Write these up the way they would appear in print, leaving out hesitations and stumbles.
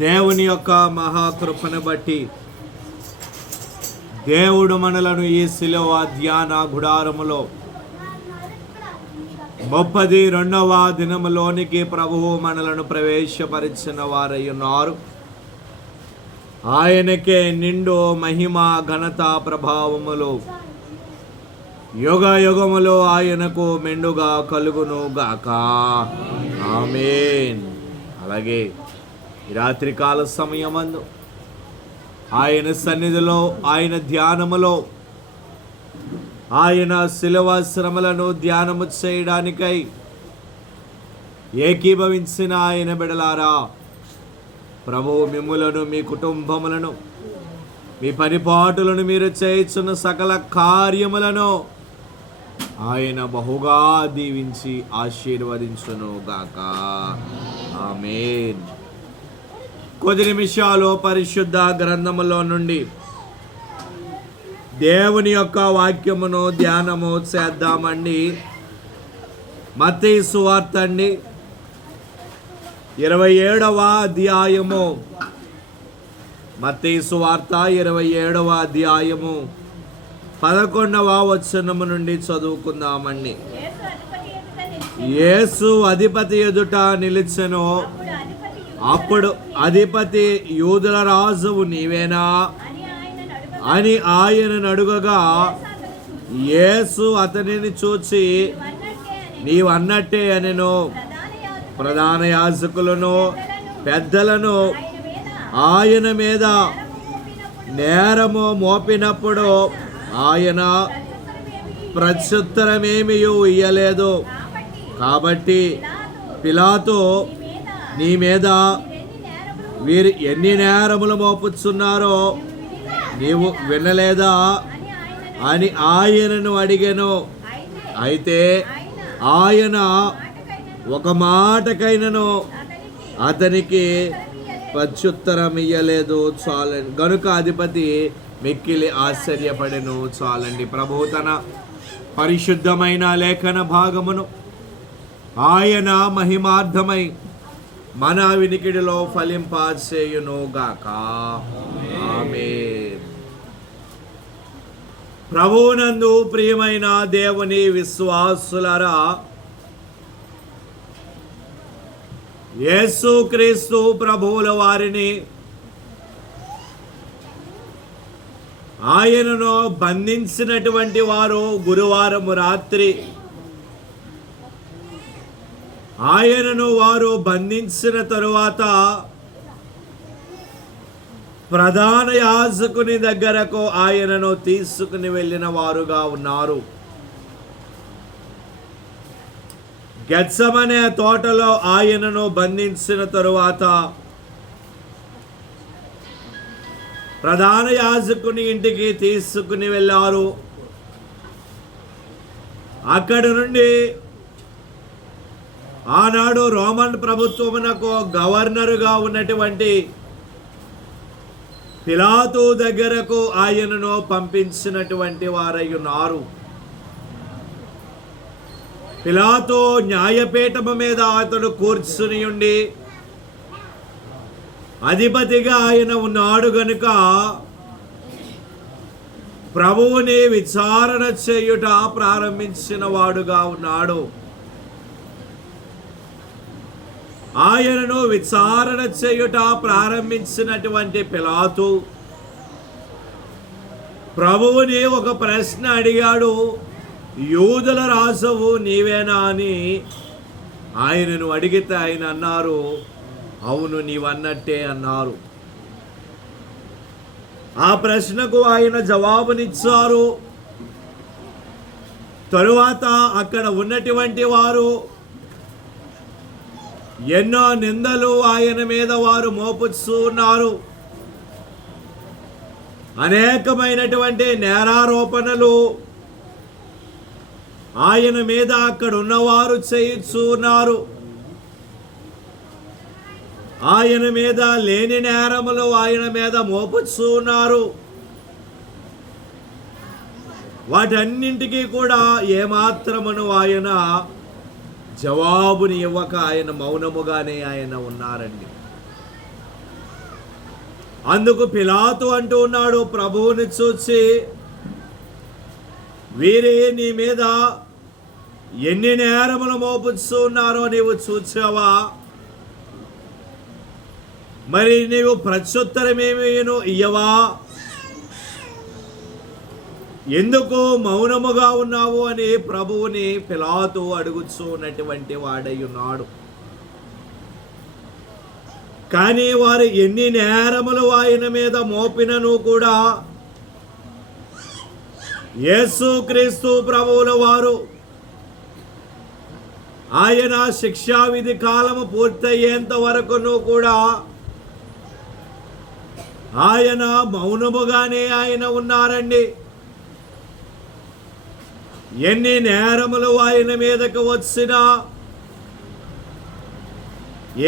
దేవుని యొక్క మహాకృపను బట్టి దేవుడు మనలను ఈ శిలువ ధ్యాన గుడారములో 32వ దినములోనికి ప్రభువు మనలను ప్రవేశపరిచిన వారై ఉన్నారు. ఆయనకే నిండు మహిమ ఘనత ప్రభావములు యుగ యుగములో ఆయనకు మెండుగా కలుగును గాక. ఆమేన్. అలాగే ఈ రాత్రికాల సమయమందు ఆయన సన్నిధిలో, ఆయన ధ్యానములో, ఆయన శిలువ శ్రమలను ధ్యానము చేయడానికై ఏకీభవించిన ఆయన బిడలారా, ప్రభువు మిమ్ములను, మీ కుటుంబములను, మీ పనిపాటులను, మీరు చేయుచున్న సకల కార్యములను ఆయన బహుగా దీవించి ఆశీర్వదించును గాక. ఆమేన్. కొద్ది నిమిషాలు పరిశుద్ధ గ్రంథములో నుండి దేవుని యొక్క వాక్యమును ధ్యానము చేద్దామండి. మత్తయి సువార్త అండి 27వ అధ్యాయము. మత్తయి సువార్త 27వ అధ్యాయము 11వ వచనము నుండి చదువుకుందామండి. యేసు అధిపతి ఎదుట నిలిచెను. అప్పుడు అధిపతి, యూదుల రాజువు నీవేనా అని ఆయనను అడుగగా, యేసు అతనిని చూచి నీవన్నట్టే అనెను. ప్రధాన యాజకులను పెద్దలను ఆయన మీద నేరము మోపినప్పుడు ఆయన ప్రత్యుత్తరమేమీ ఇయ్యలేదు. కాబట్టి పిలాతు, నీ మీద వీరు ఎన్ని నేరములు మోపుచున్నారో నీవు వినలేదా అని ఆయనను అడిగెను. అయితే ఆయన ఒక మాటకైనను అతనికి ప్రత్యుత్తరం ఇయ్యలేదు. చాలండి. గనుక అధిపతి మిక్కిలి ఆశ్చర్యపడెను. చాలండి. ప్రభువు తన పరిశుద్ధమైన లేఖన భాగమును ఆయన మహిమార్థమై మన వినికిడిలో ఫలింపచేయును గాక. ఆమేన్. ప్రభువునందు ప్రియమైన దేవుని విశ్వాసులరా, యేసుక్రీస్తు ప్రభువుల వారిని ఆయనను బంధించినటువంటి వారు గురువారం రాత్రి ఆయనను వారు బంధించిన తరువాత ప్రధాన యాజకుని దగ్గరకు ఆయనను తీసుకుని వెళ్ళిన వారుగా ఉన్నారు. గెత్సెమనే తోటలో ఆయనను బంధించిన తరువాత ప్రధాన యాజకుని ఇంటికి తీసుకుని వెళ్ళారు. అక్కడి నుండి ఆనాడు రోమన్ ప్రభుత్వమునకు గవర్నరుగా ఉన్నటువంటి పిలాతు దగ్గరకు ఆయనను పంపించినటువంటి వారై ఉన్నారు. పిలాతు న్యాయపీఠము మీద అతడు కూర్చుని ఉండి అధిపతిగా ఆయన ఉన్నాడు గనుక ప్రభువుని విచారణ చేయుట ప్రారంభించిన వాడుగా ఉన్నాడు. ఆయనను విచారణ చేయుట ప్రారంభించినటువంటి పిలాతు ప్రభువుని ఒక ప్రశ్న అడిగాడు. యూదుల రాజువు నీవేనా అని ఆయనను అడిగితే ఆయన అన్నారు, అవును నీవన్నట్టే అన్నారు. ఆ ప్రశ్నకు ఆయన జవాబునిచ్చారు. తరువాత అక్కడ ఉన్నటువంటి వారు ఎన్నో నిందలు ఆయన మీద వారు మోపుతూ ఉన్నారు. అనేకమైనటువంటి నేరారోపణలు ఆయన మీద అక్కడ ఉన్నవారు చేయిస్తూ ఉన్నారు. ఆయన మీద లేని నేరములు ఆయన మీద మోపుతూ ఉన్నారు. వాటన్నింటికీ కూడా ఏమాత్రమును ఆయన జవాబుని ఇవ్వక ఆయన మౌనముగానే ఆయన ఉన్నారండి. అందుకు పిలాతు అంటూ ఉన్నాడు ప్రభువుని చూసి, వీరే నీ మీద ఎన్ని నేరములు మోపుతూ ఉన్నారో నీవు చూచావా? మరి నీవు ప్రత్యుత్తరమేమీను ఇయ్యవా? ఎందుకు మౌనముగా ఉన్నావు అని ప్రభువుని పిలాతు అడుగుచూ ఉన్నటువంటి వాడై ఉన్నాడు. కానీ వారు ఎన్ని నేరములు ఆయన మీద మోపినను కూడా యేసుక్రీస్తు ప్రభువుల వారు ఆయన శిక్షావిధి కాలము పూర్తయ్యేంత వరకును కూడా ఆయన మౌనముగానే ఆయన ఉన్నారండి. ఎన్ని నేరములు ఆయన మీదకు వచ్చినా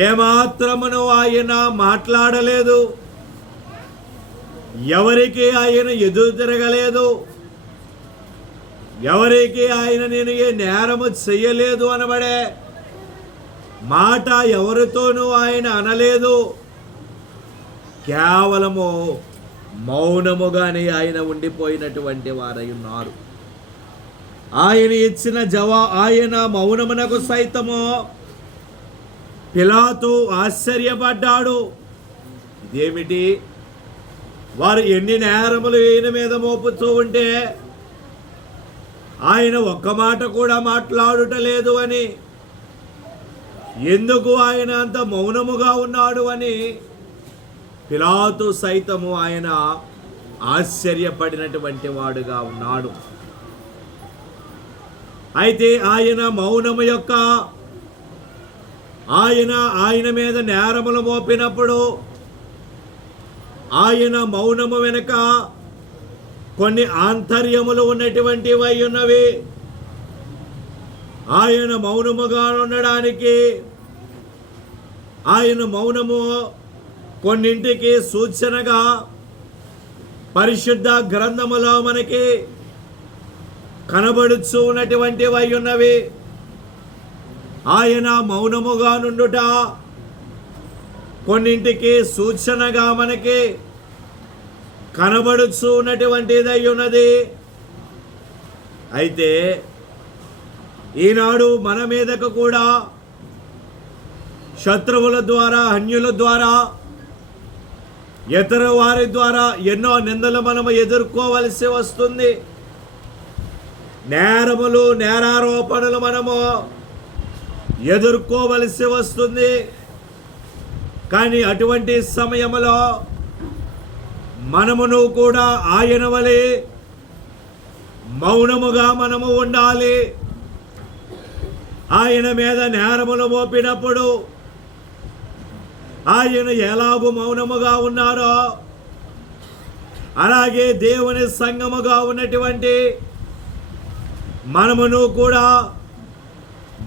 ఏమాత్రమును ఆయన మాట్లాడలేదు, ఎవరికి ఆయన ఎదురు తిరగలేదు, ఎవరికి ఆయన నేను ఏ నేరము చెయ్యలేదు అనబడే మాట ఎవరితోనూ ఆయన అనలేదు. కేవలము మౌనముగానే ఆయన ఉండిపోయినటువంటి వారై ఉన్నారు. ఆయన ఇచ్చిన ఆయన మౌనమునకు సైతము పిలాతు ఆశ్చర్యపడ్డాడు. ఇదేమిటి, వారు ఎన్ని నేరములు ఈయన మీద మోపుతూ ఉంటే ఆయన ఒక్క మాట కూడా మాట్లాడుటలేదు అని, ఎందుకు ఆయన అంత మౌనముగా ఉన్నాడు అని పిలాతు సైతము ఆయన ఆశ్చర్యపడినటువంటి వాడుగా ఉన్నాడు. అయితే ఆయన మౌనము యొక్క ఆయన మీద నేరములు మోపినప్పుడు ఆయన మౌనము వెనుక కొన్ని ఆంతర్యములు ఉన్నటువంటివై ఉన్నవి. ఆయన మౌనముగా ఉండడానికి ఆయన మౌనము కొన్నింటికి సూచనగా పరిశుద్ధ గ్రంథములో మనకి కనబడుచు ఉన్నటువంటివై ఉన్నవి. ఆయన మౌనముగా నుండుట కొన్నింటికి సూచనగా మనకి కనబడుచు ఉన్నటువంటిదై ఉన్నది. అయితే ఈనాడు మన మీదకు కూడా శత్రువుల ద్వారా, అన్యుల ద్వారా, ఇతర వారి ద్వారా ఎన్నో నిందలు మనము ఎదుర్కోవలసి వస్తుంది. నేరములు, నేరారోపణలు మనము ఎదుర్కోవలసి వస్తుంది. కానీ అటువంటి సమయంలో మనమును కూడా ఆయన వలె మౌనముగా మనము ఉండాలి. ఆయన మీద నేరములు మోపినప్పుడు ఆయన ఎలాగూ మౌనముగా ఉన్నారో అలాగే దేవుని సంఘముగా ఉన్నటువంటి మనమును కూడా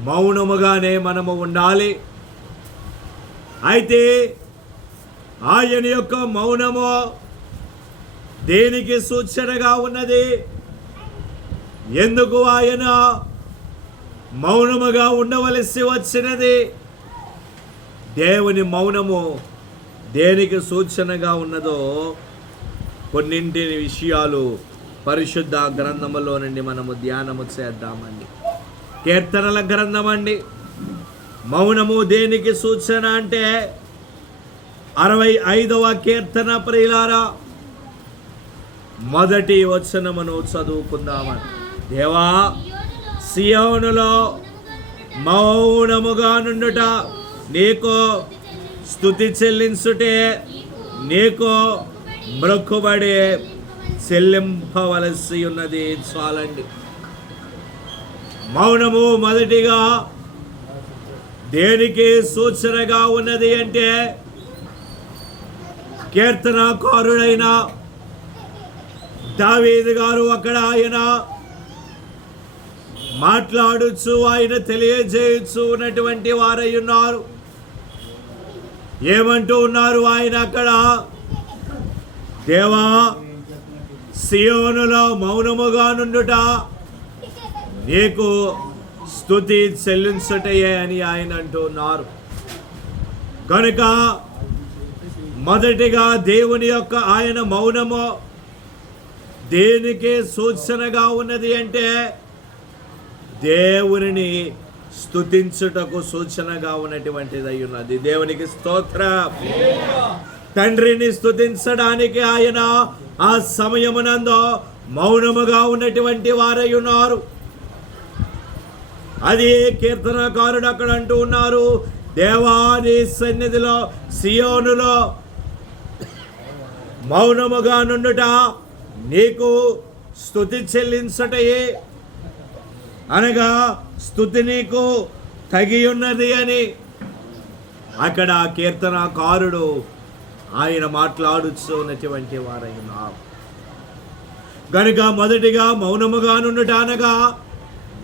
మౌనముగానే మనము ఉండాలి. అయితే ఆయన యొక్క మౌనము దేనికి సూచనగా ఉన్నది? ఎందుకు ఆయన మౌనముగా ఉండవలసి వచ్చినది? దేవుని మౌనము దేనికి సూచనగా ఉన్నదో కొన్నింటి విషయాలు పరిశుద్ధ గ్రంథములో నుండి మనము ధ్యానము చేద్దామండి. కీర్తనల గ్రంథం అండి. మౌనము దేనికి సూచన అంటే 65వ కీర్తన ప్రియులారా, మొదటి వచనమును చదువుకుందామని. దేవా, సియోనులో మౌనముగా నుండుట నీకు స్తుతి చెల్లించుటే నీకు మ్రొక్కుబడి చెల్లింపవలసి ఉన్నది. చాలండి. మౌనము మొదటిగా దేనికి సూచనగా ఉన్నది అంటే కీర్తనకారుడైన దావీదు గారు అక్కడ ఆయన మాట్లాడుచు ఆయన తెలియజేయచ్చు ఉన్నటువంటి వారై ఉన్నారు. ఏమంటూ ఉన్నారు ఆయన అక్కడ? దేవా, సియోనులో మౌనముగా నుండుట నీకు స్తుతి చెల్లించుటయే అని ఆయన అంటున్నారు. కనుక మొదటిగా దేవుని యొక్క ఆయన మౌనము దేనికి సూచనగా ఉన్నది అంటే దేవుని స్తుతించుటకు సూచనగా ఉన్నటువంటిది అయి ఉన్నది. దేవునికి స్తోత్రం. తండ్రిని స్తుతించడానికి ఆయన ఆ సమయమునందు మౌనముగా ఉన్నటువంటి వారై ఉన్నారు. అది కీర్తనకారుడు అక్కడ అంటూ ఉన్నారు, దేవాది సన్నిధిలో సియోనులో మౌనముగా నుండుట నీకు స్తుతి చెల్లించటయే, అనగా స్తుతి నీకు తగి ఉన్నది అని అక్కడ కీర్తనకారుడు ఆయన మాట్లాడుతూ ఉన్నటువంటి వారైనా. కనుక మొదటిగా మౌనముగా నుండుట అనగా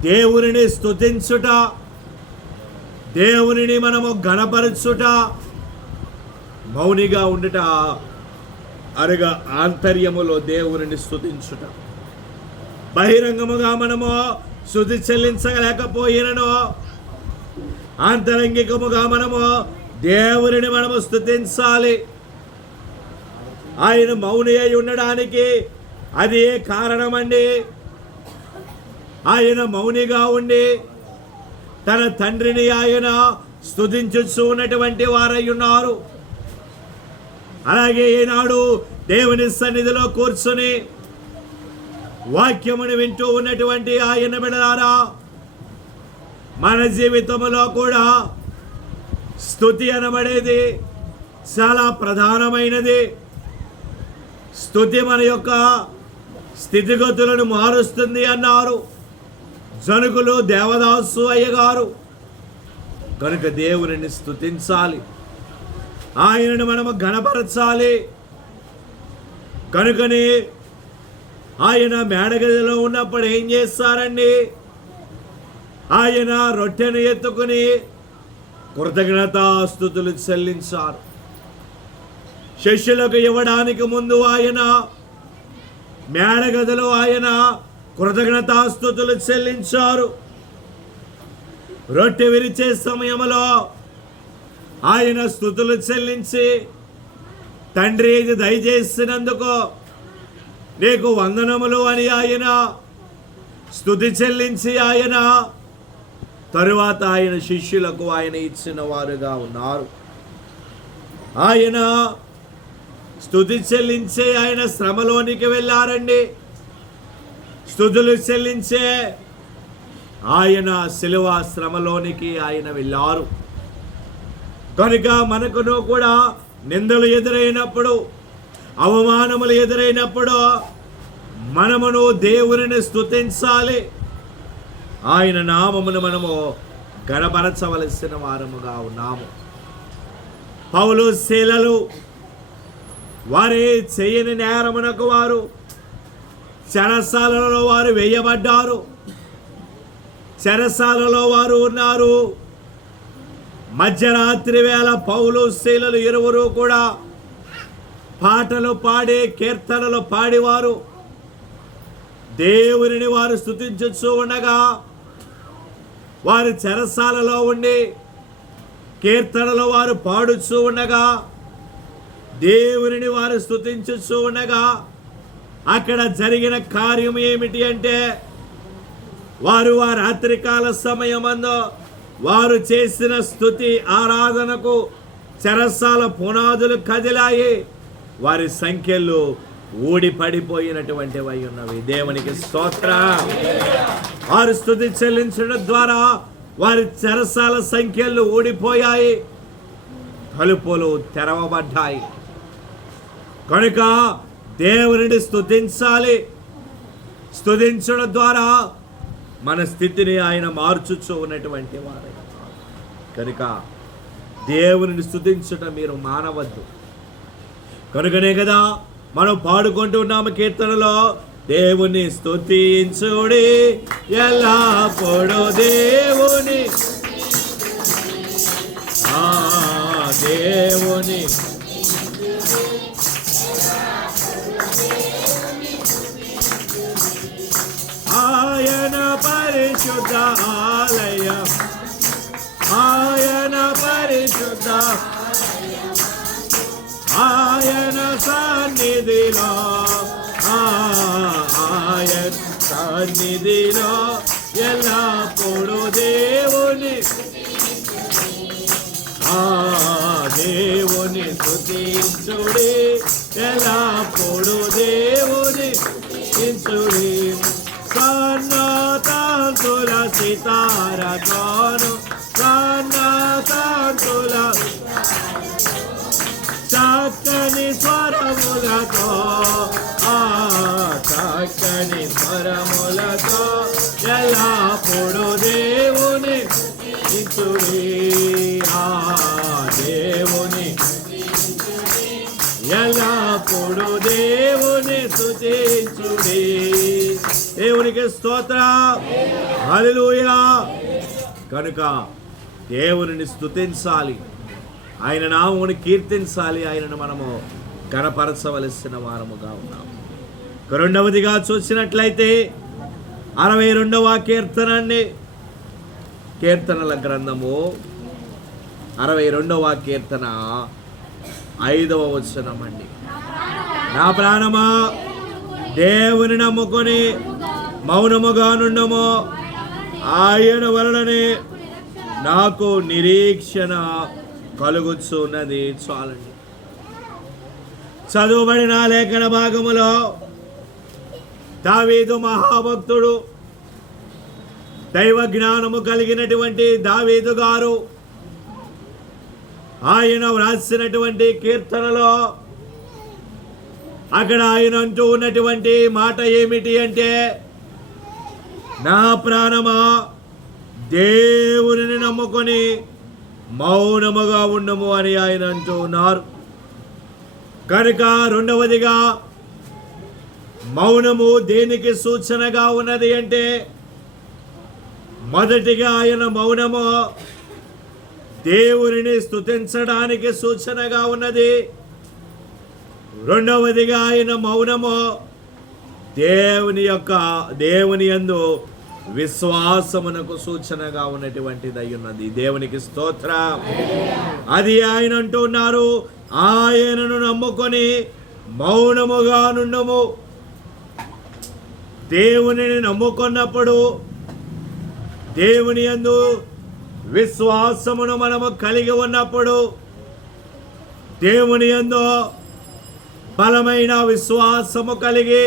దేవునిని స్తుతించుట, దేవునిని మనము ఘనపరచుట. మౌనిగా ఉండుట అనగా ఆంతర్యములో దేవునిని స్తుతించుట. బహిరంగముగా మనము స్తుతి చెల్లించలేకపోయినను ఆంతరంగికముగా మనము దేవునిని మనము స్తుతించాలి. ఆయన మౌని అయి ఉండడానికి అది కారణమండి. ఆయన మౌనిగా ఉండి తన తండ్రిని ఆయన స్తుతించుచూ ఉన్నటువంటి వారై ఉన్నారు. అలాగే ఈనాడు దేవుని సన్నిధిలో కూర్చొని వాక్యమును వింటూ ఉన్నటువంటి ఆయన బిడ్డలారా, మన జీవితంలో కూడా స్తుతి అనబడేది చాలా ప్రధానమైనది. స్తుతి మన యొక్క స్థితిగతులను మారుస్తుంది అన్నారు జనుకులు దేవదాసు అయ్యగారు. కనుక దేవునిని స్తుతించాలి, ఆయనను మనము ఘనపరచాలి. కనుకని ఆయన మేడగదిలో ఉన్నప్పుడు ఏం చేస్తారండి? ఆయన రొట్టెను ఎత్తుకుని కృతజ్ఞతాస్తుతులు చెల్లించారు. శిష్యులకు ఇవ్వడానికి ముందు ఆయన మేడగదిలో ఆయన కృతజ్ఞతాస్తుతులు చెల్లించారు. రొట్టె విరిచే సమయంలో ఆయన స్తుతులు చెల్లించి, తండ్రి ఇది దయచేసినందుకు నీకు వందనములు అని ఆయన స్తుతి చెల్లించి ఆయన తరువాత ఆయన శిష్యులకు ఆయన ఇచ్చిన వారుగా ఉన్నారు. ఆయన స్తుతి చెల్లించే ఆయన శ్రమలోనికి వెళ్ళారండి. స్తుతులు చెల్లించే ఆయన శిలువ శ్రమలోనికి ఆయన వెళ్ళారు. కనుక మనకును కూడా నిందలు ఎదురైనప్పుడు, అవమానములు ఎదురైనప్పుడు మనమును దేవునిని స్తుతించాలి. ఆయన నామమును మనము గణపరచవలసిన వారముగా ఉన్నాము. పౌలు శీలలు వారి చేయని నేరమునకు వారు చెరసాలలో వారు వేయబడ్డారు. చెరసాలలో వారు ఉన్నారు. మధ్యరాత్రి వేళ పౌలు శీలలు ఇరువురు కూడా పాటలు పాడి కీర్తనలు పాడివారు. దేవునిని వారు స్తుతించుచూ ఉండగా వారు చెరసాలలో ఉండి కీర్తనలు వారు పాడుచూ ఉండగా, దేవునిని వారు స్తుతించుచూ ఉండగా అక్కడ జరిగిన కార్యం ఏమిటి అంటే, వారు ఆ రాత్రికాల సమయమందు వారు చేసిన స్తుతి ఆరాధనకు చెరసాల పునాదులు కదిలాయి. వారి సంఖ్యలు ఊడి పడిపోయినటువంటివై ఉన్నవి. దేవునికి స్తోత్రం. వారు స్తుతి చెల్లించడం ద్వారా వారి చెరసాల సంఖ్యలు ఊడిపోయాయి, తలుపులు తెరవబడ్డాయి. కనుక దేవునిని స్తుతించాలి. స్తుతించడం ద్వారా మన స్థితిని ఆయన మార్చుచూ ఉన్నటువంటి వారు. కనుక దేవునిని స్తుతించడం మీరు మానవద్దు. కనుకనే కదా మనం పాడుకుంటూ ఉన్నాము కీర్తనలో, దేవుని స్తుతించుడి ఎల్లప్పుడూ దేవుని దేవుని ఆయన పరిశుద్ధ ఆలయం, ఆయన పరిశుద్ధ ఆయన సన్నిధిలో, ఆయన సన్నిధిలో ఎల్లప్పుడు దేవుని దేవుని స్తుతించుడి, ఎల్లప్పుడు దేవుని స్తుతించుడి. సన్నతంతుల సితారతోను, సన్నతంతుల చక్కని స్వరములతో, చక్కని స్వరములతో ఎల్లప్పుడు దేవుని స్తుతించుడి, దేవుని ఎల్లప్పుడు దేవుని స్తుతించుడి. దేవునికి స్తోత్రం, హల్లెలూయా. కనుక దేవునిని స్తుతించాలి, ఆయన నామముని కీర్తించాలి, ఆయనను మనము కనపరచవలసిన వారముగా ఉన్నాము. రెండవదిగా చూసినట్లయితే 62వ కీర్తనండి, కీర్తనల గ్రంథము 62వ కీర్తన 5వ వచనం అండి. నా ప్రాణమా దేవుని నమ్ముకొని మౌనముగా నుండము, ఆయన వలననే నాకు నిరీక్షణ కలుగుచున్నది. చాలండి. చదువుబడిన లేఖన భాగములో దావీదు మహాభక్తుడు, దైవ జ్ఞానము కలిగినటువంటి దావీదు గారు ఆయన వ్రాసినటువంటి కీర్తనలో అక్కడ ఆయన అంటూ ఉన్నటువంటి మాట ఏమిటి అంటే, నా ప్రాణమా దేవునిని నమ్ముకొని మౌనముగా ఉండము అని ఆయన అంటూ ఉన్నారు. కనుక రెండవదిగా మౌనము దేనికి సూచనగా ఉన్నది అంటే, మొదటిగా ఆయన మౌనము దేవునిని స్తుతించడానికి సూచనగా ఉన్నది. రెండవదిగా ఆయన మౌనము దేవుని యందు విశ్వాసమునకు సూచనగా ఉన్నటువంటిది అయి ఉన్నది. దేవునికి స్తోత్రం. అది ఆయన అంటున్నారు, ఆయనను నమ్ముకొని మౌనముగా నుండము. దేవునిని నమ్ముకున్నప్పుడు దేవుని యందు విశ్వాసమును మనము కలిగి ఉన్నప్పుడు, దేవుని యందు బలమైన విశ్వాసము కలిగి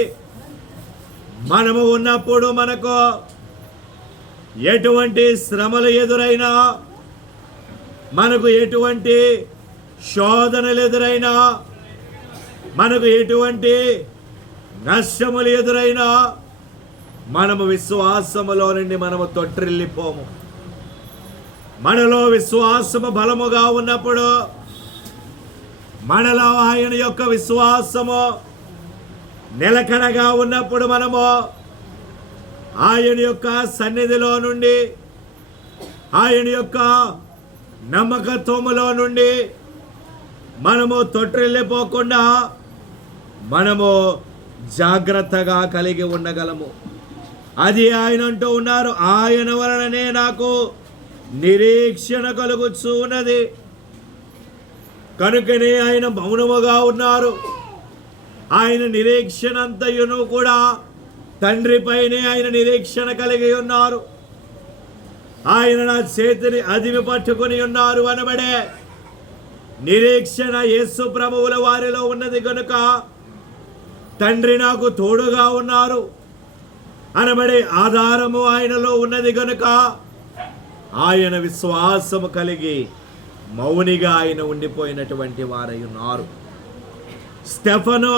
మనము ఉన్నప్పుడు మనకు ఎటువంటి శ్రమలు ఎదురైనా, మనకు ఎటువంటి శోధనలు ఎదురైనా, మనకు ఎటువంటి నష్టములు ఎదురైనా మనము విశ్వాసములో నుండి మనము తొట్టిల్లిపోము. మనలో విశ్వాసము బలముగా ఉన్నప్పుడు, మనలో ఆయన యొక్క విశ్వాసము నిలకడగా ఉన్నప్పుడు మనము ఆయన యొక్క సన్నిధిలో నుండి, ఆయన యొక్క నమ్మకత్వములో నుండి మనము తొట్టిల్లిపోకుండా మనము జాగ్రత్తగా కలిగి ఉండగలము. అది ఆయన అంటూ ఉన్నారు, ఆయన వలననే నాకు నిరీక్షణ కలుగుచూ ఉన్నది. కనుకనే ఆయన మౌనముగా ఉన్నారు. ఆయన నిరీక్షణ అంతయును కూడా తండ్రిపైనే ఆయన నిరీక్షణ కలిగి ఉన్నారు. ఆయన నా చేతిని అదిమి పట్టుకుని ఉన్నారు అనబడే నిరీక్షణ యేసు ప్రభువుల వారిలో ఉన్నది. కనుక తండ్రి నాకు తోడుగా ఉన్నారు అనబడే ఆధారము ఆయనలో ఉన్నది. కనుక ఆయన విశ్వాసము కలిగి మౌనిగా ఆయన ఉండిపోయినటువంటి వారై ఉన్నారు. స్టెఫను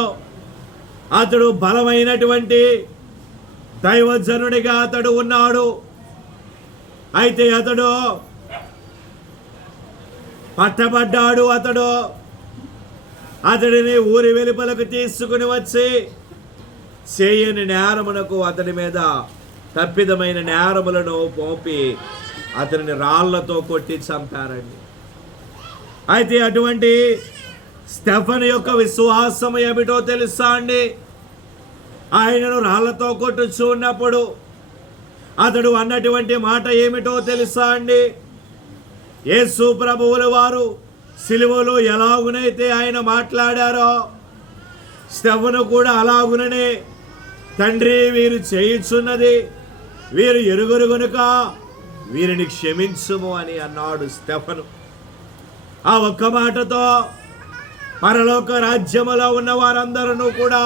అతడు బలమైనటువంటి దైవజనుడిగా అతడు ఉన్నాడు. అయితే అతడు పట్టబడ్డాడు. అతడిని ఊరి వెలుపలకు తీసుకుని వచ్చి చేయని నేరమునకు అతడి మీద తప్పిదమైన నేరములను మోపి అతనిని రాళ్లతో కొట్టి చంపారండి. అయితే అటువంటి స్టెఫన్ యొక్క విశ్వాసం ఏమిటో తెలుసా అండి? ఆయనను రాళ్లతో కొట్టుచూ ఉన్నప్పుడు అతడు అన్నటువంటి మాట ఏమిటో తెలుసా అండి? యేసు ప్రభువుల వారు సిలువలో ఎలాగునైతే ఆయన మాట్లాడారో స్టెఫను కూడా అలాగుననే, తండ్రి వీరు చేయుచున్నది వీరు ఎరుగరు గనుక వీరిని క్షమించుము అని అన్నాడు స్టెఫను. ఆ ఒక్క మాటతో పరలోక రాజ్యములో ఉన్న వారందరూ కూడా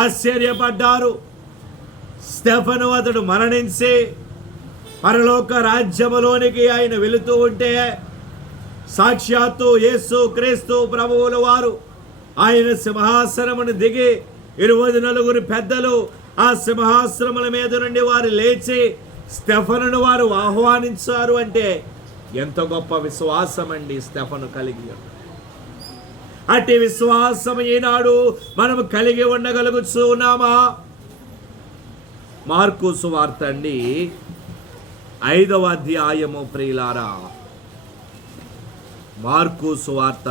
ఆశ్చర్యపడ్డారు. స్టెఫను అతడు మరణించి పరలోక రాజ్యములోనికి ఆయన వెళుతూ ఉంటే సాక్షాత్తు యేసు క్రీస్తు ప్రభువుల వారు ఆయన సింహాసనమును దిగి 24 పెద్దలు ఆ సింహాసనముల మీద నుండి వారు లేచి స్టెఫనును వారు ఆహ్వానించారు. అంటే ఎంత గొప్ప విశ్వాసం అండి స్టెఫను కలిగి ఉన్నాడు. అట్టి విశ్వాసం ఈనాడు మనం కలిగి ఉండగలుగుతూ ఉన్నామా? మార్కు సువార్త అండి 5వ అధ్యాయము ప్రియులారా, మార్కు సువార్త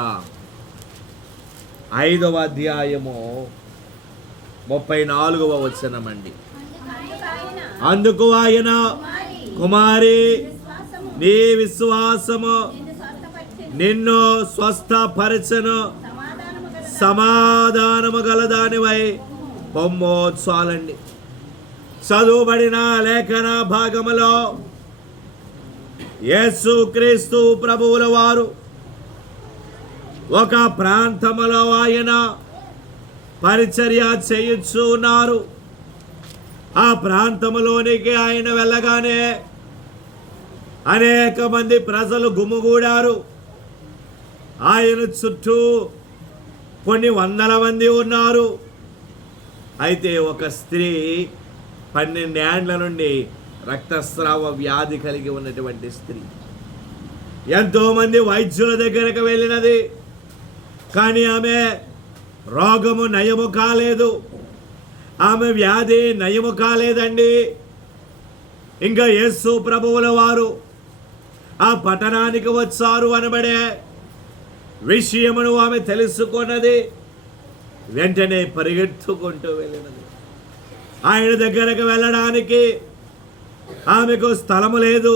5వ అధ్యాయము 34వ వచనమండి. అందుకు ఆయన, కుమారి నీ విశ్వాసము నిన్ను స్వస్థపరచెను, సమాధానము గలదానివై పొమ్మో. చాలండి. చదువుబడిన లేఖన భాగములో యేసు క్రీస్తు ప్రభువుల వారు ఒక ప్రాంతములో ఆయన పరిచర్య చేయుచు ఉన్నారు. ఆ ప్రాంతములోనికి ఆయన వెళ్ళగానే అనేక మంది ప్రజలు గుమిగూడారు. ఆయన చుట్టూ కొన్ని వందల మంది ఉన్నారు. అయితే ఒక స్త్రీ 12 ఏండ్ల నుండి రక్తస్రావ వ్యాధి కలిగి ఉన్నటువంటి స్త్రీ ఎంతోమంది వైద్యుల దగ్గరకు వెళ్ళినది, కానీ ఆమె రోగము నయము కాలేదు, ఆమె వ్యాధి నయము కాలేదండి. ఇంకా యేసు ప్రభువుల వారు ఆ పట్టణానికి వచ్చారు అనబడే విషయమును ఆమె తెలుసుకున్నది. వెంటనే పరిగెత్తుకుంటూ వెళ్ళినది. ఆయన దగ్గరకు వెళ్ళడానికి ఆమెకు స్థలము లేదు,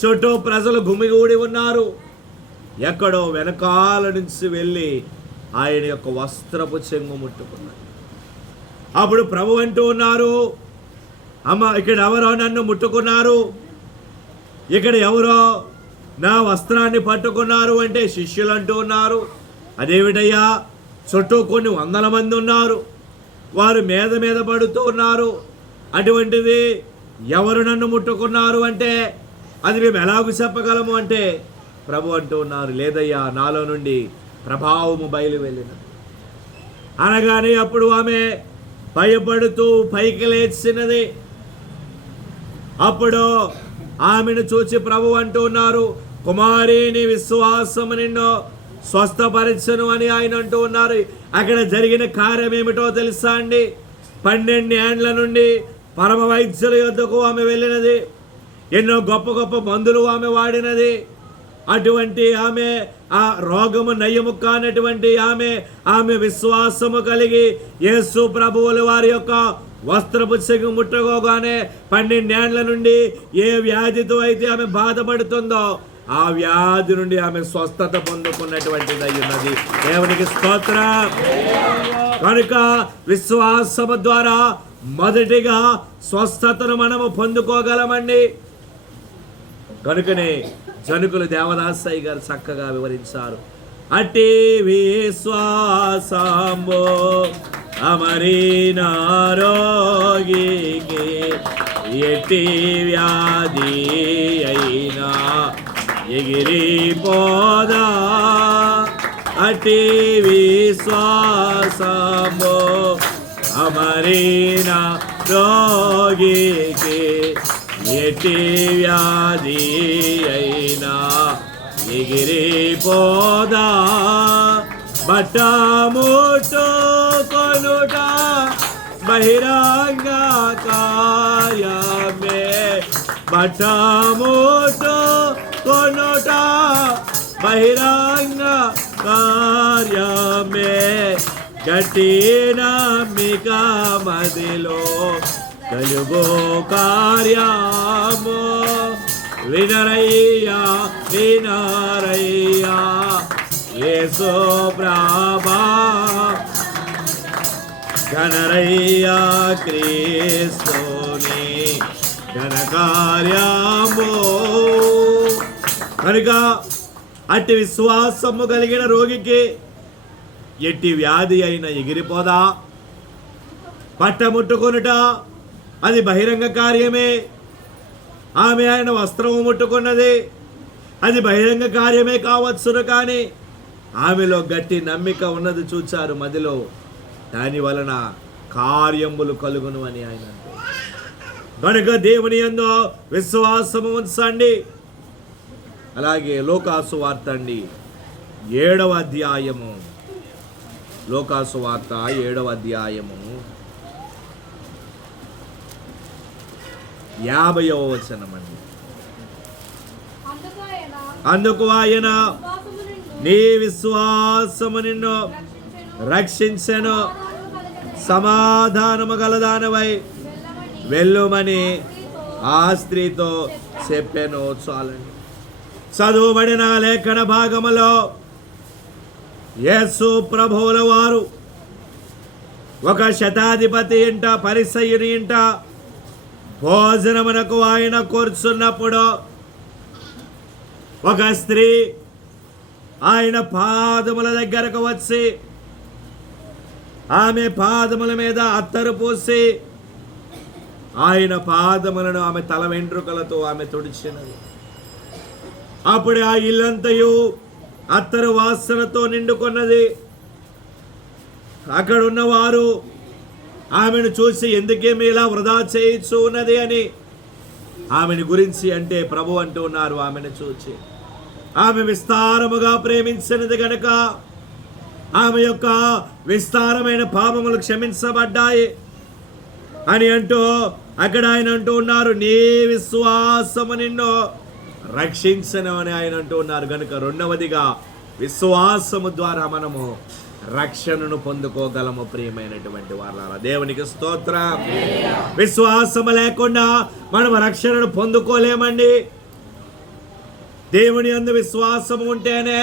చుట్టూ ప్రజలు గుమిగూడి ఉన్నారు. ఎక్కడో వెనకాల నుంచి వెళ్ళి ఆయన యొక్క వస్త్రపు చెంగు ముట్టుకున్నారు. అప్పుడు ప్రభు అంటూ ఉన్నారు, అమ్మ ఇక్కడ ఎవరో నన్ను ముట్టుకున్నారు, ఇక్కడ ఎవరో నా వస్త్రాన్ని పట్టుకున్నారు అంటే శిష్యులు అంటూ ఉన్నారు. అదేమిటయ్యా, చుట్టూ కొన్ని వందల మంది ఉన్నారు, వారు మీద పడుతూ ఉన్నారు, అటువంటిది ఎవరు నన్ను ముట్టుకున్నారు అంటే అది మేము ఎలాగూ చెప్పగలము అంటే ప్రభు అంటూ ఉన్నారు, లేదయ్యా నాలో నుండి ప్రభావము బయలు వెళ్ళినది అనగానే అప్పుడు ఆమె భయపడుతూ పైకి లేచినది. అప్పుడు ఆమెను చూచి ప్రభు అంటూ ఉన్నారు, కుమారి నీ విశ్వాసము నిన్ను స్వస్థపరచను అని ఆయన అంటూ ఉన్నారు. అక్కడ జరిగిన కార్యం ఏమిటో తెలుసా అండి? 12 ఏండ్ల నుండి పరమ వైద్యుల యొద్దకు ఆమె వెళ్ళినది, ఎన్నో గొప్ప గొప్ప మందులు ఆమె వాడినది. అటువంటి ఆమె ఆ రోగము నయము కానటువంటి ఆమె విశ్వాసము కలిగి యేసు ప్రభువుల వారి యొక్క వస్త్రపు చెంగు ముట్టుకోగానే 12 ఏండ్ల నుండి ఏ వ్యాధితో అయితే ఆమె బాధపడుతుందో ఆ వ్యాధి నుండి ఆమె స్వస్థత పొందుకున్నటువంటిది అయ్యున్నది. దేవునికి స్తోత్రం. కనుక విశ్వాసము ద్వారా మొదటిగా స్వస్థతను మనము పొందుకోగలమండి. కనుకనే జనుకులు దేవదాసయ్య గారు చక్కగా వివరించారు. అట్టి విశ్వాసము అమరినారోగికి ఎట్టి వ్యాధి అయినా ఎగిరిపోదా. అట్టి విశ్వాసము అమరిన రోగికి ఎట్టి వ్యాధి అయినా ఎగిరిపోదా. బట్టముట్టుకొనుట బహిరంగ కార్యమే, బట్టముట్టుకొనుట బహిరంగ కార్యమే. గట్టి నమ్మిక మదిలో కలుగో కార్యము, వినరయ్యా వినరయ్యా యేసు ప్రభా ఘనరయ్యా క్రీస్తుని ఘనకార్యము. కనుక అట్టి విశ్వాసము కలిగిన రోగికి ఎట్టి వ్యాధి అయినా ఎగిరిపోదా? పట్టముట్టుకొనుట అది బహిరంగ కార్యమే. ఆమె ఆయన వస్త్రము ముట్టుకున్నది అది బహిరంగ కార్యమే కావచ్చును, కానీ ఆమెలో గట్టి నమ్మిక ఉన్నది చూచారు మదిలో, దాని వలన కార్యములు కలుగును అని ఆయన అంటారు. కనుక దేవుని యందు విశ్వాసము ఉంచండి. అలాగే లోకాసు వార్త అండి 7వ అధ్యాయము, లోకాసు వార్త 7వ అధ్యాయము 50వ వచనం అండి. అందుకు ఆయన నీ విశ్వాసము నిన్ను రక్షించెను, సమాధానము గలదానవై వెళ్ళుమని ఆ స్త్రీతో చెప్పాను. చాలండి. చదువుబడిన లేఖన భాగములో యేసు ప్రభువుల వారు ఒక శతాధిపతి ఇంట పరిసయ్యుని ఇంట భోజనమునకు ఆయన కూర్చున్నప్పుడు ఒక స్త్రీ ఆయన పాదముల దగ్గరకు వచ్చి ఆమె పాదముల మీద అత్తరు పూసి ఆయన పాదములను ఆమె తల వెంట్రుకలతో ఆమె తుడిచినది. అప్పుడు ఆ ఇల్లంతయు అత్తరు వాసనతో నిండుకున్నది. అక్కడ ఉన్నవారు ఆమెను చూసి ఎందుకేమి ఇలా వృధా చేయించు ఉన్నది అని ఆమెను గురించి అంటే ప్రభు అంటూ ఉన్నారు, ఆమెను చూచి ఆమె విస్తారముగా ప్రేమించినది గనుక ఆమె యొక్క విస్తారమైన పాపములు క్షమించబడ్డాయి అని అంటూ అక్కడ ఆయన అంటూ ఉన్నారు, నీ విశ్వాసము నిన్ను రక్షించను అని ఆయన అంటూ ఉన్నారు. కనుక రెండవదిగా విశ్వాసము ద్వారా మనము రక్షణను పొందుకోగలము. ప్రియమైనటువంటి వాళ్ళ దేవునికి స్తోత్రం. విశ్వాసము లేకుండా మనం రక్షణను పొందుకోలేమండి. దేవుని యందు విశ్వాసము ఉంటేనే,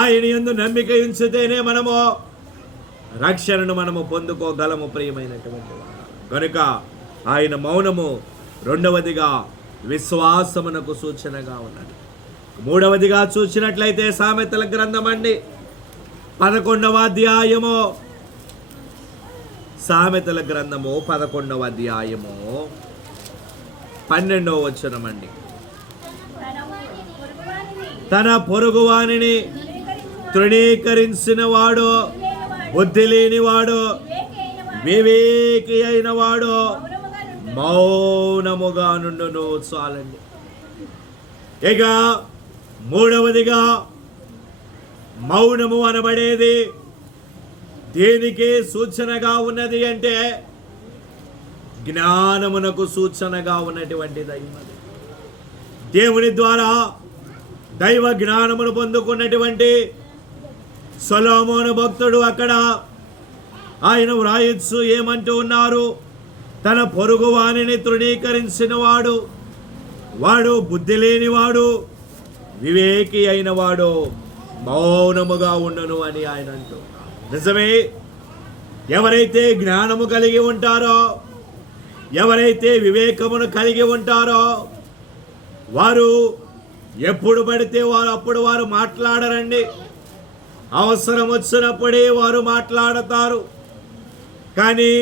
ఆయన యందు నమ్మిక ఉంచితేనే మనము రక్షణను మనము పొందుకోగలము. ప్రియమైనటువంటి వాళ్ళ కనుక ఆయన మౌనము రెండవదిగా విశ్వాసమునకు సూచనగా ఉన్నది. మూడవదిగా చూసినట్లయితే సామెతల గ్రంథం అండి 11వ అధ్యాయము, సామెతల గ్రంథము 11వ అధ్యాయము 12వ వచనం అండి. తన పొరుగువానిని తృణీకరించిన వాడు బుద్ధి లేనివాడు వివేకి అయిన వాడు మౌనముగా నుండును. చాలండి. ఇక మూడవదిగా మౌనము అనబడేది దేనికి సూచనగా ఉన్నది అంటే జ్ఞానమునకు సూచనగా ఉన్నటువంటిది. దేవుని ద్వారా దైవ జ్ఞానమును పొందుకున్నటువంటి సొలొమోను భక్తుడు అక్కడ ఆయన వ్రాయచ్చు ఏమంటూ ఉన్నారు, తన పొరుగు వానిని తృణీకరించిన వాడు వాడు బుద్ధి లేనివాడు వివేకి అయిన వాడు మౌనముగా ఉండును అని ఆయన అంటూ. నిజమే, ఎవరైతే జ్ఞానము కలిగి ఉంటారో, ఎవరైతే వివేకమును కలిగి ఉంటారో వారు ఎప్పుడు పడితే వారు అప్పుడు వారు మాట్లాడరండి. అవసరం వచ్చినప్పుడే వారు మాట్లాడతారు. కానీ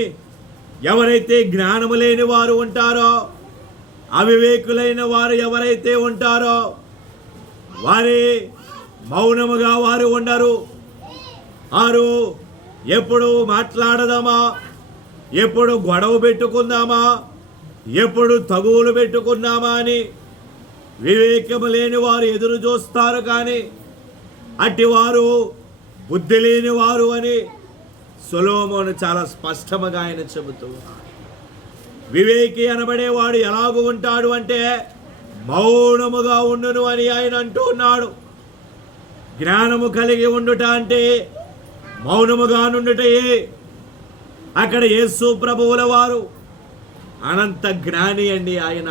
ఎవరైతే జ్ఞానము లేని వారు ఉంటారో, అవివేకులైన వారు ఎవరైతే ఉంటారో వారి మౌనముగా వారు ఉండరు. వారు ఎప్పుడు మాట్లాడదామా, ఎప్పుడు గొడవ పెట్టుకుందామా, ఎప్పుడు తగువులు పెట్టుకుందామా అని వివేకము లేని వారు ఎదురు చూస్తారు. కానీ అట్టివారు బుద్ధి లేని వారు అని సొలొమోను చాలా స్పష్టముగా ఆయన చెబుతూ ఉన్నారు. వివేకి అనబడేవాడు ఎలాగూ ఉంటాడు అంటే మౌనముగా ఉండును అని ఆయన అంటూ ఉన్నాడు. జ్ఞానము కలిగి ఉండుట అంటే మౌనముగా నుండుటయే. అక్కడ యేసు ప్రభువుల వారు అనంత జ్ఞాని అండి. ఆయన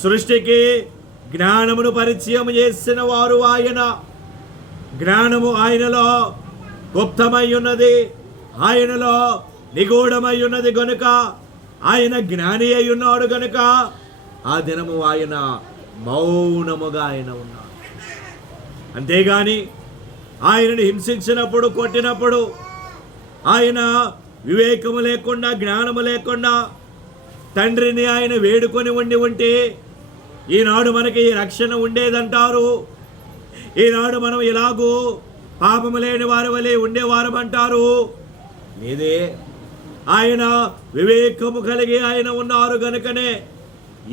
సృష్టికి జ్ఞానమును పరిచయం చేసిన వారు ఆయన. జ్ఞానము ఆయనలో గుప్తమై ఉన్నది, ఆయనలో నిగూఢమై ఉన్నది గనుక, ఆయన జ్ఞాని అయి ఉన్నాడు గనుక ఆ దినము ఆయన మౌనముగా ఆయన ఉన్నాడు. అంతేగాని ఆయనను హింసించినప్పుడు, కొట్టినప్పుడు ఆయన వివేకము లేకుండా, జ్ఞానము లేకుండా తండ్రిని ఆయన వేడుకొని ఉంటే ఈనాడు మనకి ఈ రక్షణ ఉండేదంటారు. ఈనాడు మనం ఇలాగూ పాపము లేని వారి వలె ఉండేవారం అంటారు. లేదే, ఆయన వివేకము కలిగి ఆయన ఉన్నారు గనుకనే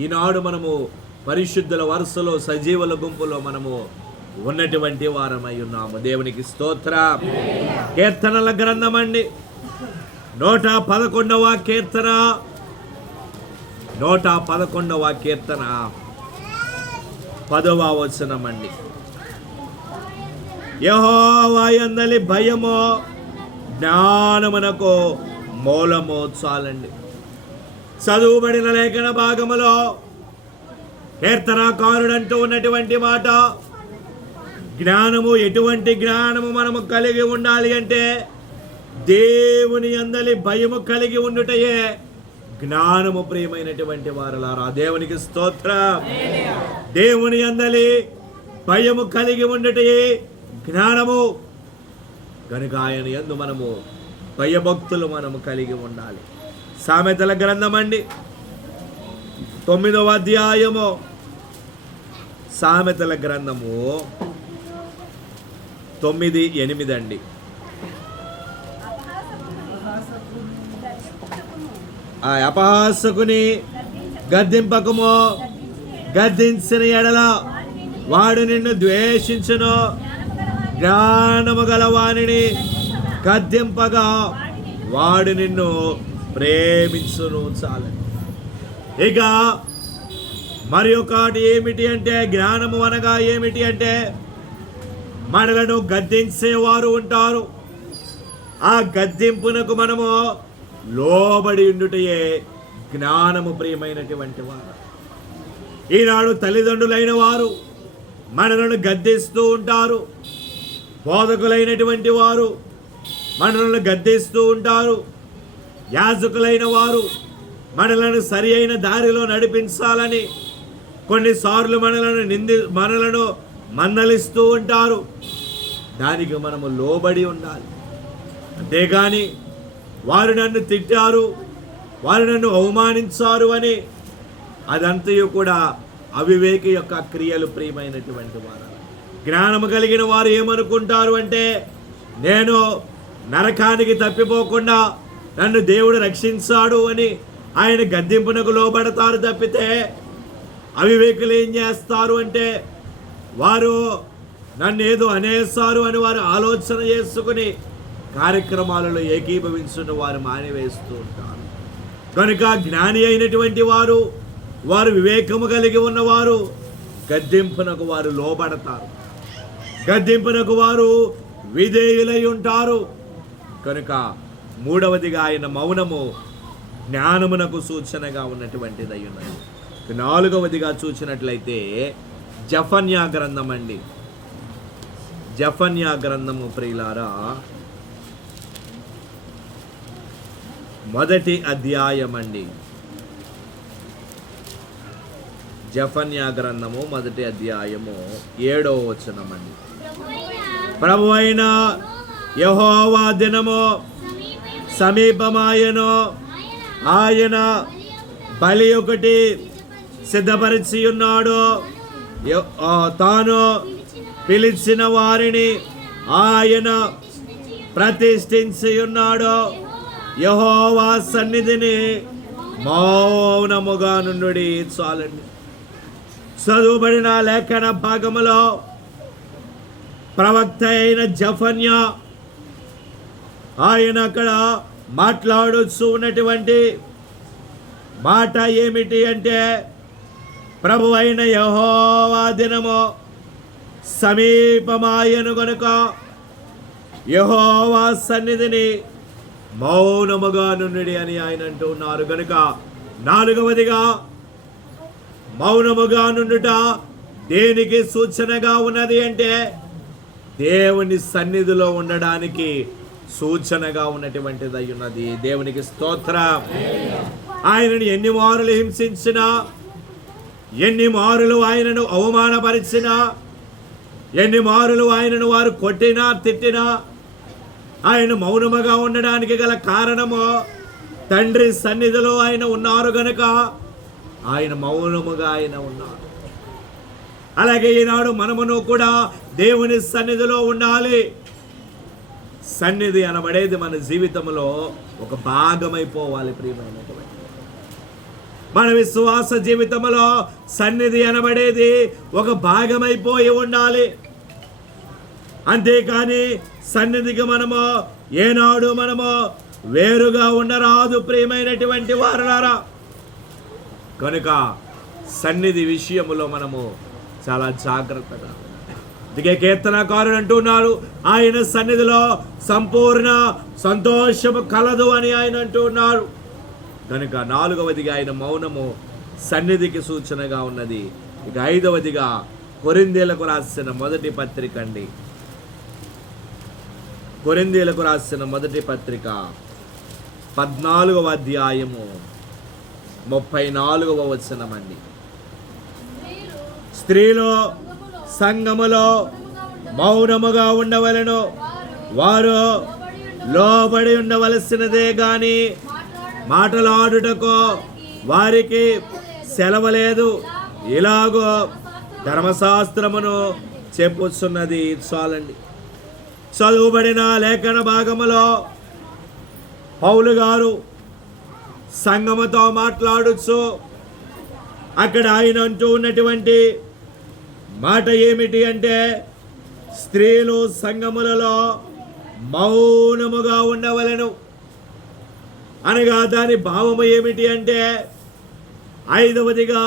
ఈనాడు మనము పరిశుద్ధుల వరుసలో, సజీవుల గుంపులో మనము ఉన్నటువంటి వారమై ఉన్నాము. దేవునికి స్తోత్రం. కీర్తనల గ్రంథం అండి, 111వ కీర్తన, 111వ కీర్తన 10వ వచనం అండి. యెహోవా యందలి భయము జ్ఞానమునకు మూలము. చాలండి. చదువుబడిన లేఖన భాగములో కీర్తనాకారుడు అంటూ ఉన్నటువంటి మాట, జ్ఞానము, ఎటువంటి జ్ఞానము మనము కలిగి ఉండాలి అంటే దేవుని యందలి భయము కలిగి ఉండుటయే జ్ఞానము. ప్రియమైనటువంటి వారలారా, దేవునికి స్తోత్రం. దేవుని యందలి భయము కలిగి ఉండుటయే జ్ఞానము కనుక ఆయన యందు మనము భయభక్తులు మనము కలిగి ఉండాలి. సామెతల గ్రంథం అండి, 9వ అధ్యాయము, సామెతల గ్రంథము 9:8 అండి. ఆ అపహాసకుని గద్దింపకము, గద్దించిన ఎడల వాడు నిన్ను ద్వేషించును, జ్ఞానము గల వానిని గద్దింపగా వాడు నిన్ను ప్రేమించును. చాలని. ఇక మరి ఒకటి ఏమిటి అంటే, జ్ఞానము అనగా ఏమిటి అంటే మనలను గద్దించేవారు ఉంటారు. ఆ గద్దింపునకు మనము లోబడి ఉండుటయే జ్ఞానము. ప్రియమైనటువంటి వారు, ఈనాడు తల్లిదండ్రులైన వారు మనలను గద్దిస్తూ ఉంటారు. బోధకులైనటువంటి వారు మనలను గద్దిస్తూ ఉంటారు. యాజకులైన వారు మనలను సరి అయిన దారిలో నడిపించాలని కొన్నిసార్లు మనలను మందలిస్తూ ఉంటారు. దానికి మనము లోబడి ఉండాలి. అంతేగాని వారు నన్ను తిట్టారు, వారు నన్ను అవమానించారు అని అదంతయు కూడా అవివేకి యొక్క క్రియలు. ప్రియమైనటువంటి వారు, జ్ఞానము కలిగిన వారు ఏమనుకుంటారు అంటే, నేను నరకానికి తప్పిపోకుండా నన్ను దేవుడు రక్షించాడు అని ఆయన గద్దింపునకు లోబడతారు తప్పితే, అవివేకులు ఏం చేస్తారు అంటే వారు నన్ను ఏదో అనేస్తారు అని వారు ఆలోచన చేసుకుని కార్యక్రమాలలో ఏకీభవించున్న వారు మానివేస్తూ ఉంటారు. కనుక జ్ఞాని అయినటువంటి వారు, వారు వివేకము కలిగి ఉన్నవారు గద్దింపునకు వారు లోబడతారు, గద్దింపునకు వారు విధేయులై ఉంటారు. కనుక మూడవదిగా ఆయన మౌనము జ్ఞానమునకు సూచనగా ఉన్నటువంటిదై ఉన్నది. 4వదిగా చూసినట్లయితే జఫన్యా గ్రంథం అండి, జఫన్యా గ్రంథము ప్రియులారా 1వ అధ్యాయం అండి. జఫన్యా గ్రంథము 1వ అధ్యాయము 7వ వచనం అండి. ప్రభువైన యెహోవా దినము సమీపమాయను, ఆయన బలి ఒకటి సిద్ధపరిచి ఉన్నాడు, తాను పిలిచిన వారిని ఆయన ప్రతిష్ఠించి ఉన్నాడు. యెహోవా సన్నిధిని మౌనముగా నుండి. చాలండి. చదువుబడిన లేఖన భాగములో ప్రవక్త అయిన జఫన్యా ఆయన అక్కడ మాట్లాడుతూ ఉన్నటువంటి మాట ఏమిటి అంటే, ప్రభు అయిన యెహోవా దినము సమీపమాయను గనుక యెహోవా సన్నిధిని మౌనముగా నుండి అని ఆయన అంటూ ఉన్నారు. గనుక 4వదిగా మౌనముగా నుండుట దేనికి సూచనగా ఉన్నది అంటే దేవుని సన్నిధిలో ఉండడానికి సూచనగా ఉన్నటువంటిది అయి ఉన్నది. దేవునికి స్తోత్రం. ఆయనను ఎన్ని మారులు హింసించినా, ఎన్ని మారులు ఆయనను అవమానపరిచినా, ఎన్ని మారులు ఆయనను వారు కొట్టినా తిట్టినా, ఆయన మౌనముగా ఉండడానికి గల కారణము తండ్రి సన్నిధిలో ఆయన ఉన్నారు గనుక ఆయన మౌనముగా ఆయన ఉన్నారు. అలాగే ఈనాడు మనమును కూడా దేవుని సన్నిధిలో ఉండాలి. సన్నిధి అనబడేది మన జీవితంలో ఒక భాగమైపోవాలి. ప్రియమైనటువంటి మన విశ్వాస జీవితంలో సన్నిధి అనబడేది ఒక భాగమైపోయి ఉండాలి. అంతేకాని సన్నిధికి మనము ఏనాడు మనము వేరుగా ఉండరాదు. ప్రియమైనటువంటి వారలారా, కనుక సన్నిధి విషయములో మనము చాలా జాగ్రత్తగా, అందుకే కీర్తనకారుడు అంటున్నారు, ఆయన సన్నిధిలో సంపూర్ణ సంతోషము కలదు అని ఆయన అంటున్నారు. కనుక 4వదిగా ఆయన మౌనము సన్నిధికి సూచనగా ఉన్నది. ఇక 5వదిగా కొరింథీయులకు రాసిన మొదటి పత్రిక అండి. కొరింథీయులకు రాసిన మొదటి పత్రిక 14వ అధ్యాయము 34వ వచనం అండి. స్త్రీలు సంఘములో మౌనముగా ఉండవలెను, వారు లోబడి ఉండవలసినదే గాని మాటలాడుటకు వారికి సెలవలేదు, ఇలాగో ధర్మశాస్త్రమును చెప్పుచున్నది. చాలండి. చదువుబడిన లేఖన భాగములో పౌలు గారు సంఘముతో మాట్లాడుచు అక్కడ ఆయన అంటూ ఉన్నటువంటి మాట ఏమిటి అంటే, స్త్రీలు సంఘములలో మౌనముగా ఉండవలెను అనగా దాని భావము ఏమిటి అంటే, 5వదిగా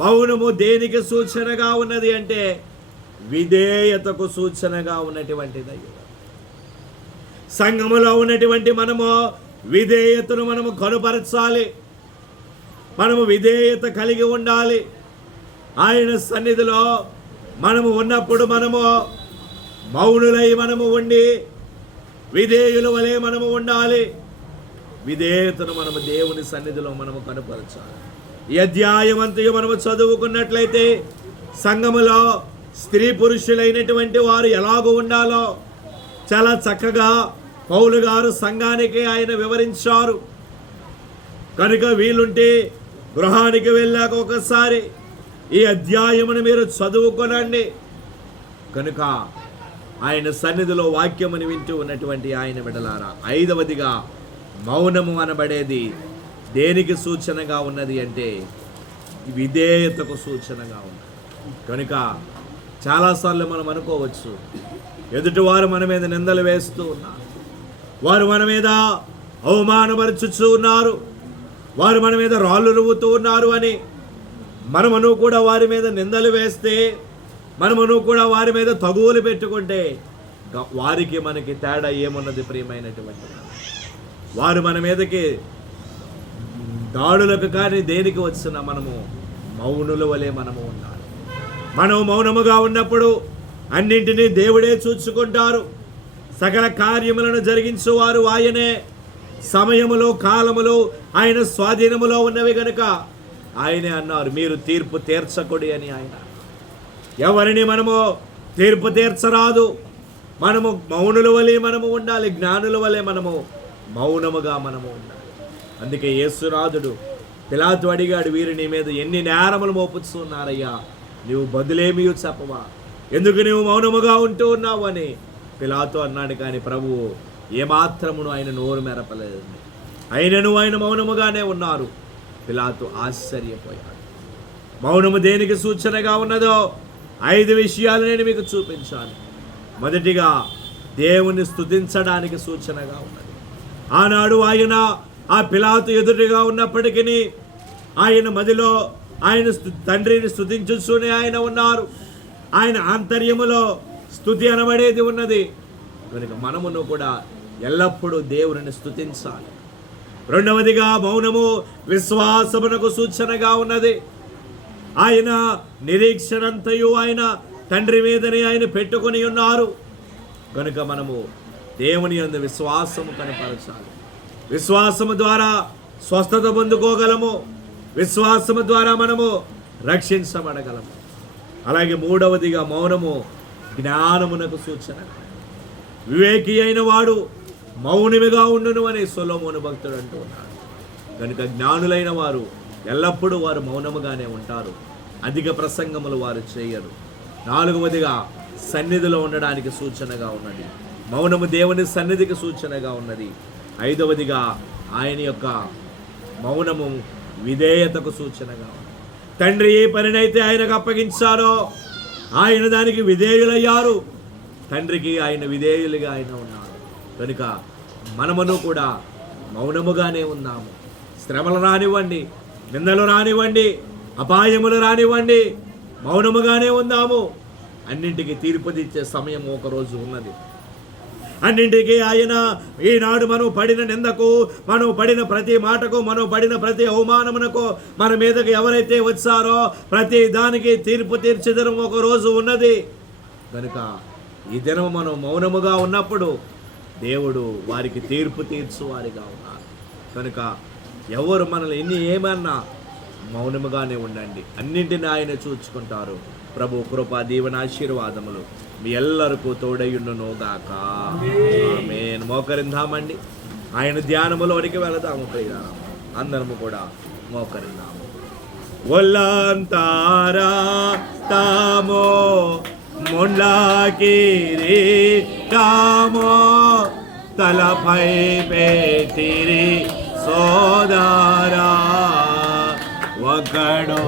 మౌనము దేనికి సూచనగా ఉన్నది అంటే విధేయతకు సూచనగా ఉన్నటువంటిది. సంఘములో ఉన్నటువంటి మనము విధేయతను మనము కనుపరచాలి. మనము విధేయత కలిగి ఉండాలి. ఆయన సన్నిధిలో మనము ఉన్నప్పుడు మనము మౌనులై మనము ఉండి విధేయుల వలె మనము ఉండాలి. విధేయతను మనము దేవుని సన్నిధిలో మనము కనుపరచాలి. ఈ అధ్యాయం అంతయు మనము చదువుకున్నట్లయితే సంఘములో స్త్రీ పురుషులైనటువంటి వారు ఎలాగో ఉండాలో చాలా చక్కగా పౌలు గారు సంఘానికి ఆయన వివరించారు. కనుక వీలుంటే గృహానికి వెళ్ళాక ఒకసారి ఈ అధ్యాయమును మీరు చదువుకొనండి. కనుక ఆయన సన్నిధిలో వాక్యముని వింటూ ఉన్నటువంటి ఆయన బిడ్డలారా, 5వదిగా మౌనము అనబడేది దేనికి సూచనగా ఉన్నది అంటే విధేయతకు సూచనగా ఉన్నది. కనుక చాలాసార్లు మనం అనుకోవచ్చు, ఎదుటివారు మన మీద నిందలు వేస్తూ ఉన్నారు, వారు మన మీద అవమానపరుచుతూ ఉన్నారు, వారు మన మీద రాళ్ళు రువ్వుతూ ఉన్నారు అని మనమును కూడా వారి మీద నిందలు వేస్తే, మనమును కూడా వారి మీద తగువులు పెట్టుకుంటే వారికి మనకి తేడా ఏమున్నది? ప్రియమైనటువంటి వారు మన మీదకి దాడులకు కానీ దేనికి వచ్చినా మనము మౌనుల వలె మనము ఉండాలి. మనం మౌనముగా ఉన్నప్పుడు అన్నింటినీ దేవుడే చూసుకుంటారు. సకల కార్యములను జరిగించువారు ఆయనే. సమయములో కాలములో ఆయన స్వాధీనములో ఉన్నవి గనుక ఆయనే అన్నారు, మీరు తీర్పు తీర్చకుడి అని. ఆయన ఎవరిని మనము తీర్పు తీర్చరాదు. మనము మౌనుల వలె మనము ఉండాలి, జ్ఞానుల వలె మనము మౌనముగా మనము ఉండాలి. అందుకే యేసునాథుడు పిలాతు అడిగాడు, వీరు నీ మీద ఎన్ని నేరములు మోపుతున్నారయ్యా, నీవు బదులేమీ చెప్పవా, ఎందుకు నీవు మౌనముగా ఉంటూ ఉన్నావు అని పిలాతు అన్నాడు. కానీ ప్రభువు ఏమాత్రమును ఆయన నోరు మెరపలేదు. ఆయన మౌనముగానే ఉన్నారు. పిలాతు ఆశ్చర్యపోయాడు. మౌనము దేనికి సూచనగా ఉన్నదో 5 విషయాలు నేను మీకు చూపించాను. మొదటిగా దేవుని స్తుతించడానికి సూచనగా ఉన్నది. ఆనాడు ఆయన ఆ పిలాతు ఎదురుగా ఉన్నప్పటికీ ఆయన మదిలో ఆయన తండ్రిని స్తుతించుతూనే ఆయన ఉన్నారు. ఆయన ఆంతర్యములో స్తుతి అనబడేది ఉన్నది. కనుక మనమును కూడా ఎల్లప్పుడూ దేవుని స్తుతించాలి. 2వదిగా మౌనము విశ్వాసమునకు సూచనగా ఉన్నది. ఆయన నిరీక్షణంతయు ఆయన తండ్రి మీదనే ఆయన పెట్టుకొని ఉన్నారు. కనుక మనము దేవుని యందు విశ్వాసము కనపరచాలి. విశ్వాసము ద్వారా స్వస్థత పొందుకోగలము. విశ్వాసము ద్వారా మనము రక్షించబడగలము. అలాగే మూడవదిగా మౌనము జ్ఞానమునకు సూచన. వివేకి అయిన వాడు మౌనముగా ఉండును అని సొలొమోను భక్తుడు అంటూ ఉన్నాడు. కనుక జ్ఞానులైన వారు ఎల్లప్పుడూ వారు మౌనముగానే ఉంటారు. అధిక ప్రసంగములు వారు చేయరు. నాలుగవదిగా సన్నిధిలో ఉండడానికి సూచనగా ఉన్నది. మౌనము దేవుని సన్నిధికి సూచనగా ఉన్నది. ఐదవదిగా ఆయన యొక్క మౌనము విధేయతకు సూచనగా ఉన్నది. తండ్రి ఏ పనినైతే ఆయనకు అప్పగించారో ఆయన దానికి విధేయులయ్యారు. తండ్రికి ఆయన విధేయులుగా ఆయన ఉన్నారు. కనుక మనమును కూడా మౌనముగానే ఉన్నాము. శ్రమలు రానివ్వండి, నిందలు రానివ్వండి, అపాయములు రానివ్వండి, మౌనముగానే ఉందాము. అన్నింటికి తీర్పు తెచ్చే సమయం ఒకరోజు ఉన్నది. అన్నింటికీ ఆయన ఈనాడు మనం పడిన నిందకు, మనం పడిన ప్రతి మాటకు, మనం పడిన ప్రతి అవమానమునకు మన మీదకు ఎవరైతే వచ్చారో ప్రతి దానికి తీర్పు తీర్చేదనం ఒక రోజు ఉన్నది. కనుక ఈ దినం మనం మౌనముగా ఉన్నప్పుడు దేవుడు వారికి తీర్పు తీర్చువారిగా ఉన్నారు. కనుక ఎవరు మనల్ని ఎన్ని ఏమన్నా మౌనముగానే ఉండండి. అన్నింటినీ ఆయన చూచుకుంటారు. ప్రభు కృప దీవెన ఆశీర్వాదములు మీ ఎల్లరికూ తోడయుండును గాక. ఆమేన్. మోకరిందామండి. ఆయన ధ్యానములోనికి వెళదాము. ప్రియులారా, అందరము కూడా మోకరిందాము. ఒళ్ళంతారా తామో ముండ్లాకిరి తామో తలపై పెట్టిరి సోదరా ఒకడో